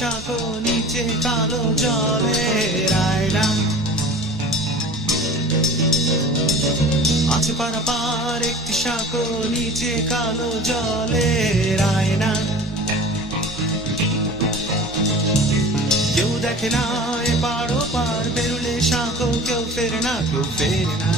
সাঁকো নিচে কালো জলের আয়না আছে পারাপার একটি সাঁকো নিচে কালো জলের আয়না কেউ দেখে না এপার ওপার বেরুলে সাঁকো কেউ ফেরে না কেউ ফেরে না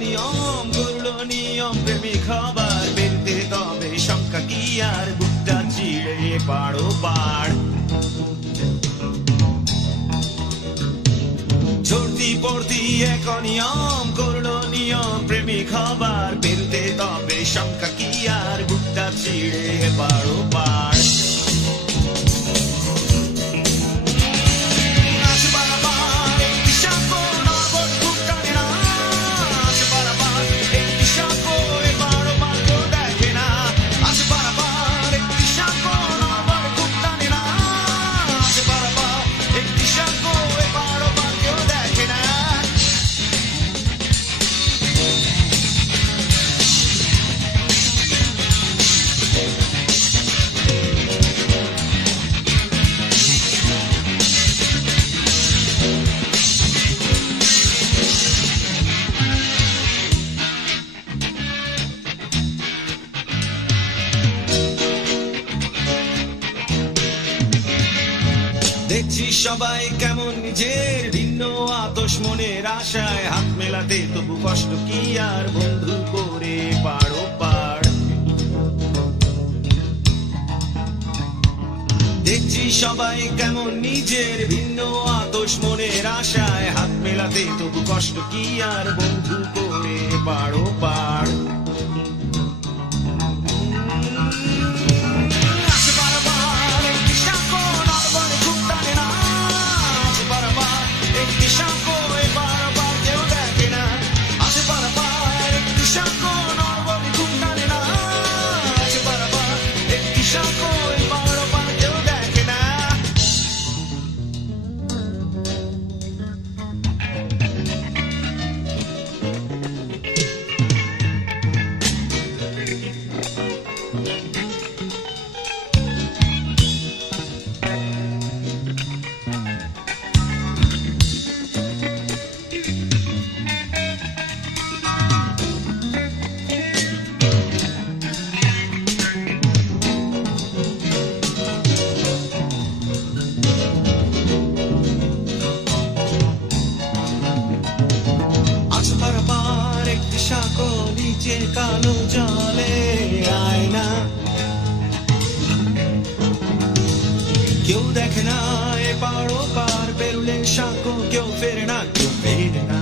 নিয়ম করলো নিয়ম প্রেমিক হবার বেরতে তবে শঙ্কা কি আর বুকটা চিড়ে পাড়ো পাড় চড়তি পড়তি এক নিয়ম করলো নিয়ম প্রেমিক হবার বেরতে তবে শঙ্কা কি আর বুকটা চিড়ে পাড়ো পাড় দেখছি সবাই কেমন নিজের ভিন্ন আতশ মনের আশায় হাত মেলাতে তবু কষ্ট কি আর বন্ধু করে পাড়ো পাড় দেখছি সবাই কেমন নিজের ভিন্ন আতশ মনের আশায় হাত মেলাতে তবু কষ্ট কি আর বন্ধু করে পাড়ো পাড় কালো জলে আয়না কেউ দেখে না এপার ওপার বেরুলে সাঁকো কেউ ফেরে না কেউ ফেরে না